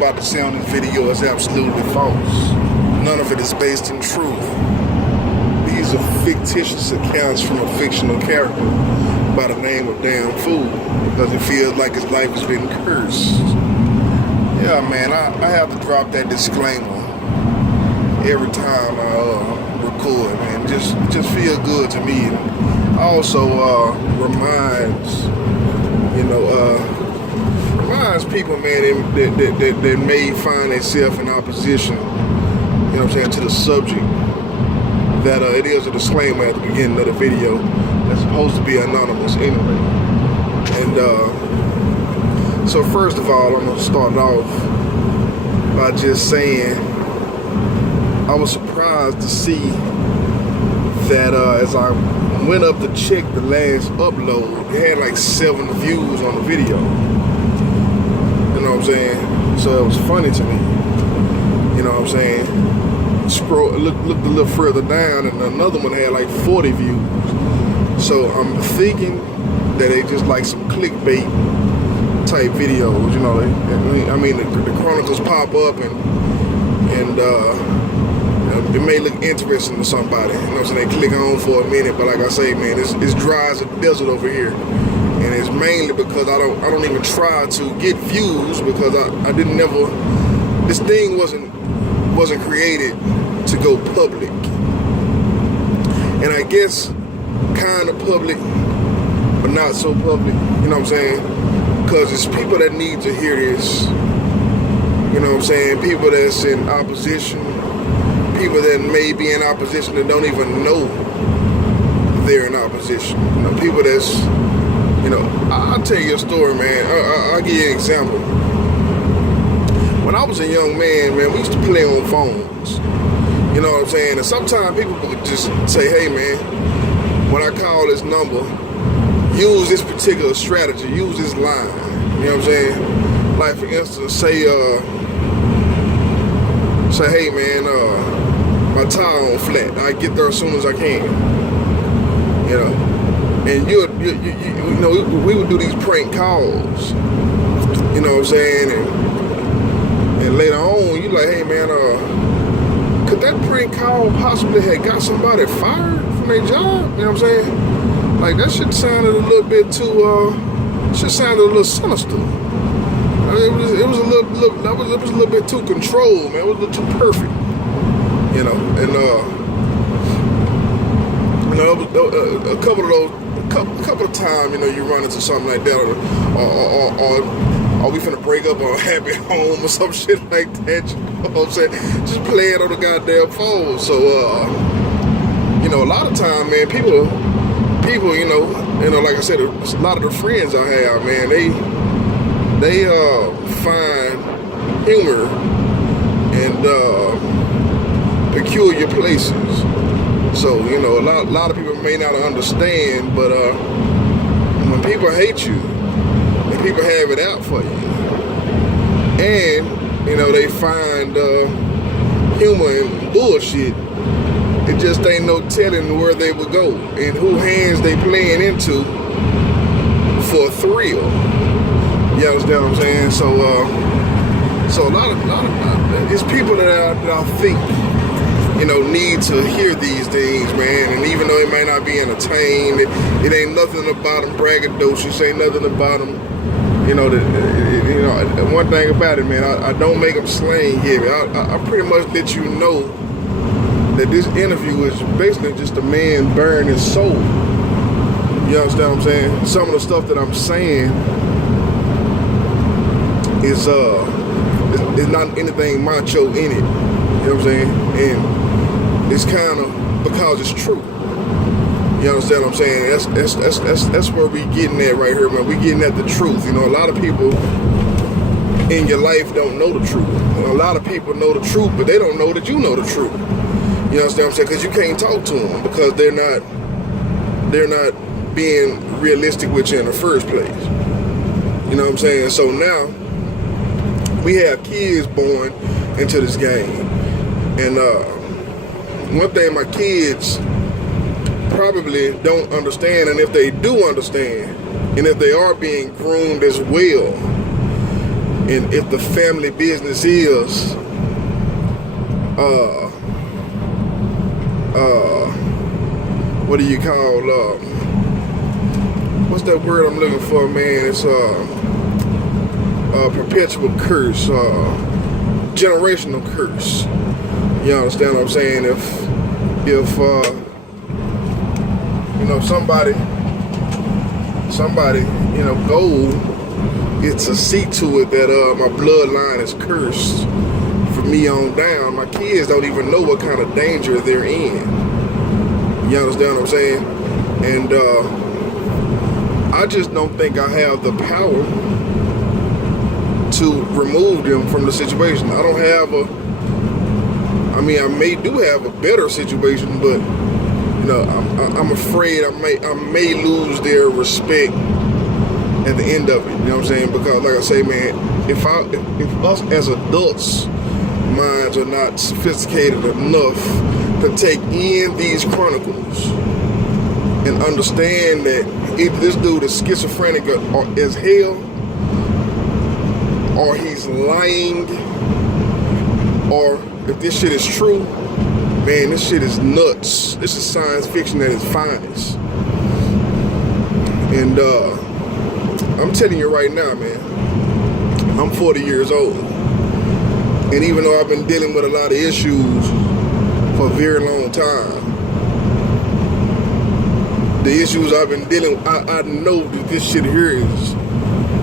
about to say on this video is absolutely false. None of it is based in truth. These are fictitious accounts from a fictional character by the name of Damn Fool, because it feels like his life has been cursed. Yeah, man, I have to drop that disclaimer every time I record, man. Just feel good to me. And also reminds people, man, that may find themselves in opposition, to the subject, that it is a disclaimer at the beginning of the video that's supposed to be anonymous anyway. And so first of all, I'm gonna start off by just saying I was surprised to see that as I went up to check the last upload, it had like 7 views on the video. You know what I'm saying? So it was funny to me. You know what I'm saying? Looked a little further down, and another one had like 40 views. So I'm thinking that they just like some clickbait type videos. The chronicles pop up and it may look interesting to somebody. You know what I'm saying? They click on for a minute, but like I say, man, it's dry as a desert over here. And it's mainly because I don't even try to get views, because I didn't never, this thing wasn't created to go public. And I guess kind of public, but not so public, you know what I'm saying? Because it's people that need to hear this, you know what I'm saying? People that's in opposition, people that may be in opposition that don't even know they're in opposition. People that's, I'll tell you a story, man. I'll give you an example. When I was a young man, we used to play on phones. You know what I'm saying? And sometimes people would just say, hey, man, when I call this number, use this particular strategy, use this line. You know what I'm saying? Like, for instance, say, hey, man, my tire on flat. I get there as soon as I can. And we would do these prank calls. You know what I'm saying? And later on, you like, hey, man, could that prank call possibly have got somebody fired from their job? You know what I'm saying? Like, that shit sounded a little bit too, sounded a little sinister. It was a little bit too controlled, man. It was a little too perfect. A couple of times, you run into something like that, or are we finna break up on Happy Home or some shit like that? You know what I'm saying? Just play it on the goddamn phone. So, a lot of time, man, people, like I said, a lot of the friends I have, man, they find humor in peculiar places. So, a lot of people may not understand, but when people hate you, and people have it out for you, and, they find humor in bullshit, it just ain't no telling where they would go and who hands they playing into for a thrill. You understand what I'm saying? So a lot of it's people that I think, need to hear these things, man. And even though it may not be entertained, it ain't nothing about them braggadocious, ain't nothing about them, one thing about it, man, I don't make them slang heavy. I pretty much let you know that this interview is basically just a man burying his soul. You understand what I'm saying? Some of the stuff that I'm saying is not anything macho in it. You know what I'm saying? And it's kind of because it's true. You understand what I'm saying? That's where we getting at right here, man. We getting at the truth. A lot of people in your life don't know the truth. A lot of people know the truth, but they don't know that you know the truth. You understand what I'm saying? Because you can't talk to them because they're not being realistic with you in the first place. You know what I'm saying? So now we have kids born into this game, and one thing my kids probably don't understand, and if they do understand, and if they are being groomed as well, And if the family business is what do you call what's that word I'm looking for, man? It's perpetual curse, generational curse. You understand what I'm saying? If you know, somebody goal is to see to it that my bloodline is cursed from me on down. My kids don't even know what kind of danger they're in. You understand what I'm saying? And I just don't think I have the power to remove them from the situation. I don't have I do have a better situation, but you know, I'm afraid I may lose their respect at the end of it. You know what I'm saying? Because like I say, man, if us as adults minds are not sophisticated enough to take in these chronicles and understand that either this dude is schizophrenic or as hell, or he's lying, or if this shit is true, man, this shit is nuts. This is science fiction at its finest. And I'm telling you right now, man, I'm 40 years old. And even though I've been dealing with a lot of issues for a very long time, the issues I've been dealing with, I know that this shit here is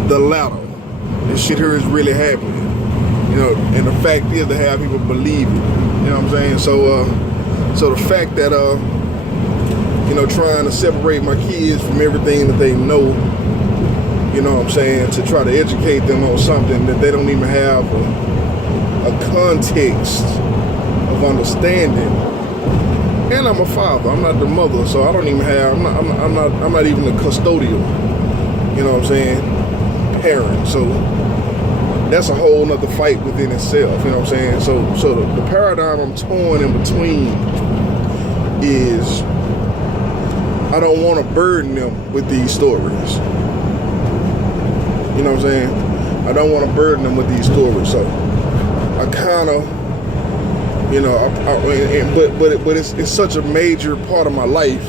the latter. This shit here is really happening. You know, and the fact is to have people believe it. You know what I'm saying? So the fact that, you know, trying to separate my kids from everything that they know, you know what I'm saying, to try to educate them on something that they don't even have a context of understanding. And I'm a father. I'm not the mother, so I don't even have. I'm not even the custodial. You know what I'm saying? Parent. So that's a whole nother fight within itself. You know what I'm saying? So the paradigm I'm torn in between is I don't want to burden them with these stories. You know what I'm saying? I don't want to burden them with these stories. So I kind of, you know, but it's such a major part of my life.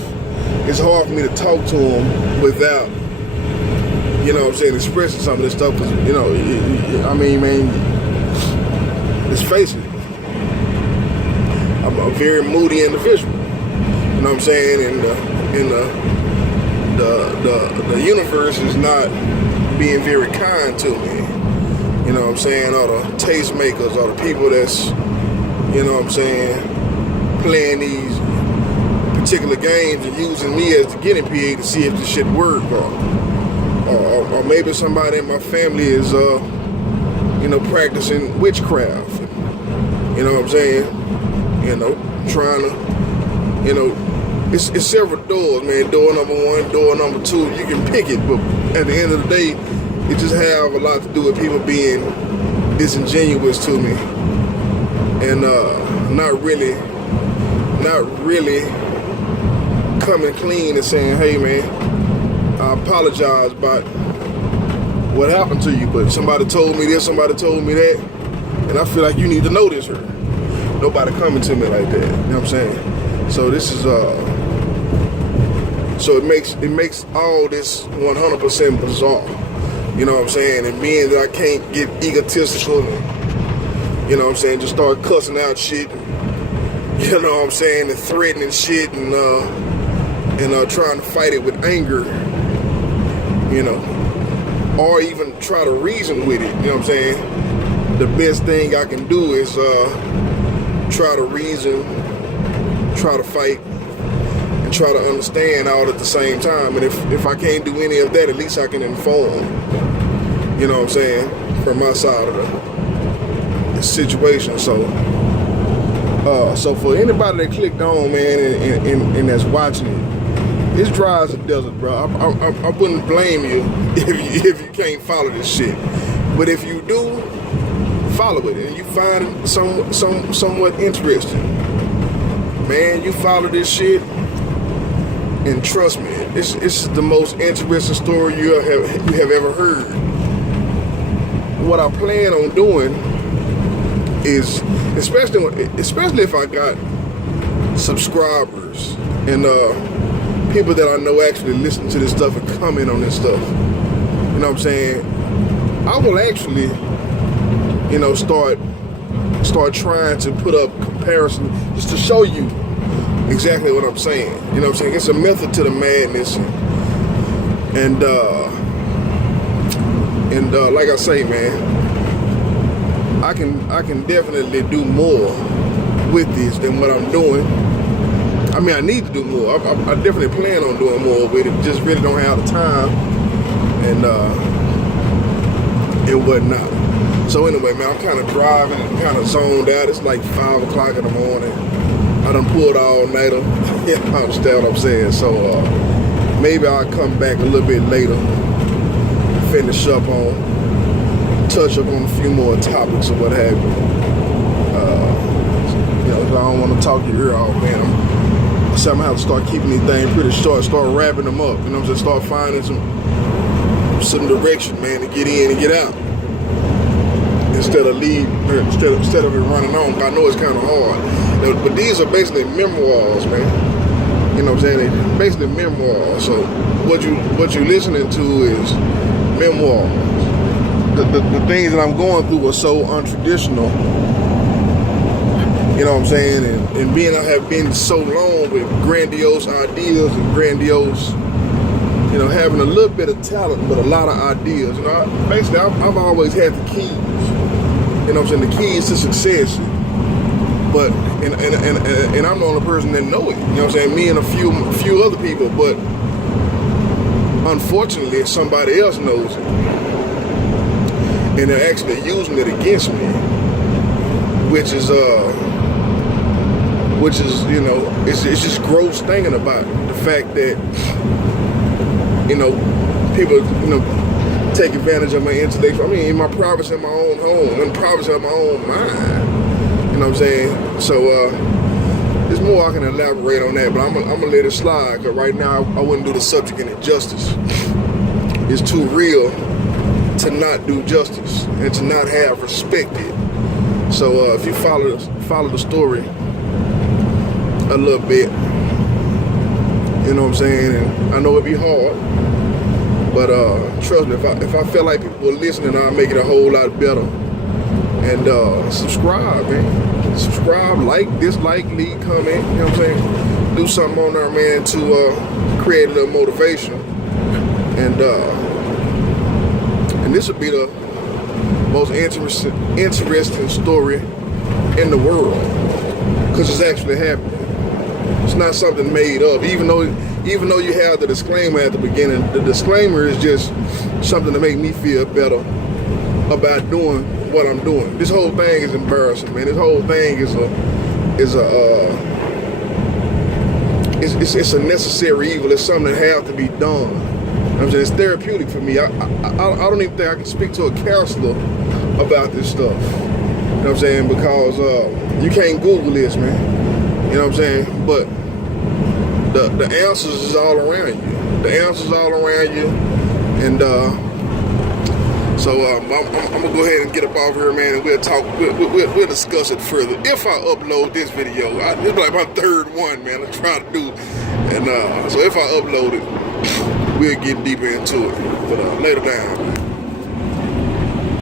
It's hard for me to talk to them without, you know what I'm saying, expressing some of this stuff. Cause, you know, I mean, man, let's face it, I'm a very moody individual. You know what I'm saying? And the universe is not being very kind to me. You know what I'm saying? All the tastemakers, all the people that's, you know what I'm saying, playing these particular games and using me as the guinea pig to see if this shit works, or maybe somebody in my family is, you know, practicing witchcraft. You know what I'm saying? You know, trying to, you know, it's several doors, man. Door number one, door number two, you can pick it, but at the end of the day, it just have a lot to do with people being disingenuous to me and not really coming clean and saying, hey man, I apologize about what happened to you, but somebody told me this, somebody told me that, and I feel like you need to know this here. Nobody coming to me like that, you know what I'm saying? So this is so it makes all this 100% bizarre. You know what I'm saying? And being that I can't get egotistical and, you know what I'm saying, just start cussing out shit, you know what I'm saying, and threatening shit and trying to fight it with anger, you know, or even try to reason with it, you know what I'm saying? The best thing I can do is try to reason, try to fight, and try to understand all at the same time. And if I can't do any of that, at least I can inform, you know what I'm saying, from my side of the situation. So for anybody that clicked on, man, and that's watching it, it's dry as a desert, bro. I wouldn't blame you if you can't follow this shit. But if you do, follow it and you find it somewhat interesting, man, you follow this shit, and trust me, it's the most interesting story you have ever heard. what I plan on doing is, especially if I got subscribers and people that I know actually listen to this stuff and comment on this stuff. You know what I'm saying? I will actually, you know, start trying to put up comparison just to show you exactly what I'm saying. You know what I'm saying? It's a method to the madness, and like I say, man, I can definitely do more with this than what I'm doing. I mean, I need to do more. I definitely plan on doing more with it. Just really don't have the time and whatnot. So anyway, man, I'm kind of driving, kind of zoned out. It's like 5 o'clock in the morning. I done pulled all nighter. You understand what I'm saying? So maybe I'll come back a little bit later, finish up on, touch up on a few more topics or what have you. You know, I don't want to talk your ear off, man. So I'm gonna have to start keeping these things pretty short, start wrapping them up. You know what I'm saying? Start finding some direction, man, to get in and get out. Instead of it running on. I know it's kind of hard, but these are basically memoirs, man. You know what I'm saying? They're basically memoirs. So what you're listening to is memoirs. The things that I'm going through are so untraditional. You know what I'm saying? And being I have been so long with grandiose ideas and grandiose, you know, having a little bit of talent but a lot of ideas. You know, basically I've always had the keys. You know what I'm saying? The keys to success. But and I'm the only person that know it. You know what I'm saying? Me and a few other people, but unfortunately somebody else knows it. And they're actually using it against me. Which is you know, it's just gross thinking about it. The fact that, you know, people, you know, take advantage of my intellect. I mean, in my privacy in my own home, in privacy of my own mind. You know what I'm saying? So there's more I can elaborate on that, but I'm gonna let it slide, because right now I wouldn't do the subject any justice. It's too real to not do justice and to not have respected. So if you follow the story a little bit, you know what I'm saying, and I know it'd be hard, but trust me, if I feel like people are listening, I'll make it a whole lot better. And subscribe, man. Subscribe, like, dislike, leave, comment, you know what I'm saying? Do something on there, man, to create a little motivation. And this would be the most interesting story in the world, because it's actually happening. It's not something made up. Even though you have the disclaimer at the beginning, the disclaimer is just something to make me feel better about doing what I'm doing. This whole thing is embarrassing, man. This whole thing is a necessary evil. It's something that has to be done. I'm saying, it's therapeutic for me. I don't even think I can speak to a counselor about this stuff. You know what I'm saying? Because you can't Google this, man. You know what I'm saying? But the answers is all around you. The answers all around you. And so I'm gonna go ahead and get up off here, man, and we'll talk. We'll discuss it further. If I upload this video, it's like my third one, man. I'm trying to do, and so if I upload it, we'll get deeper into it. But later down.